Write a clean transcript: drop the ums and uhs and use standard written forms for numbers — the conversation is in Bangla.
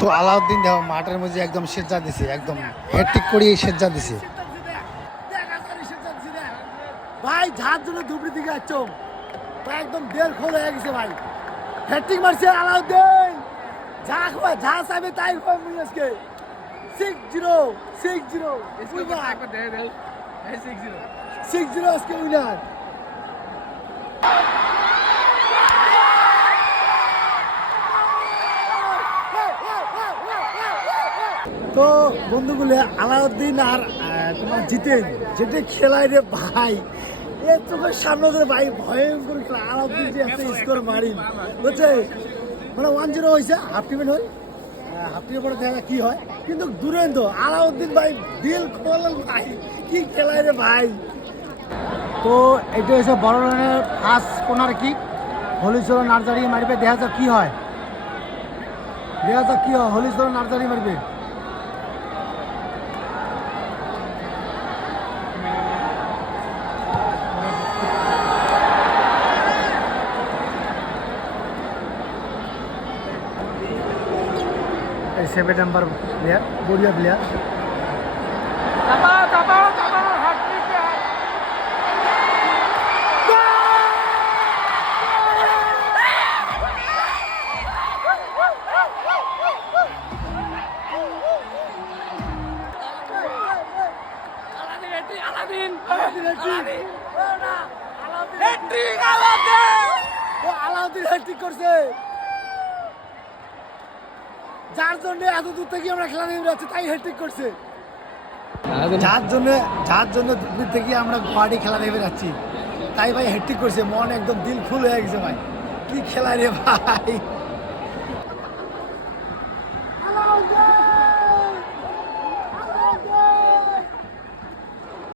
তো আলাউদ্দিন দেখো মাঠের মধ্যে একদম সেজ্জা দিছে, একদম হ্যাট্রিক করিয়ে সেজ্জা দিছে ভাই। যার জন্য ধুবড়ি দিকে যাচ্ছ ভাই, একদম দেড় খোল হয়ে গেছে ভাই। হ্যাট্রিক মারছে আলাউদ্দিন, যা খোয়া যা চাইবে তাই খোয়া মুই আজকে 6-0 6-0 6-0 আজকে উইনার। তো বন্ধুগুলো আলাউদ্দিন আর তোমার জিতেন যেটা খেলায় রে ভাই, এর চোখের সামনে ধরে ভাই ভয়ঙ্কর খেলা। আলাউদ্দিন যে একটা স্কোর মারি বুঝছে, মানে 1-0 হয়েছে, হাফ টিমের হল, হাফ টিমের পরে দেখা কি হয়। কিন্তু দুরন্ত আলাউদ্দিন ভাই দিল খোলেন ভাই, কি খেলায় রে ভাই। তো এটা হচ্ছে বড় রানের ফার্স্ট কোনার কিক, হলিচর নার্সারি মারবে, দেখা যাক কি হয়, দেখা যাক কি হয়। হলিচর নার্সারি মারবে, এই 7 নাম্বার প্লেয়ার, বড়িয়া প্লেয়ার। আলাউদ্দিন হ্যাট্রিক করছে, যার জন্য এত দূর থেকে আমরা খেলা নেমে যাচ্ছি, তাই হ্যাট্রিক করছে। যার জন্য দূর থেকে আমরা গুয়াহাটি খেলা নেমে যাচ্ছি, তাই ভাই হ্যাট্রিক করছে। মন একদম দিল ফুল হয়ে গেছে ভাই, কি খেলা রে ভাই।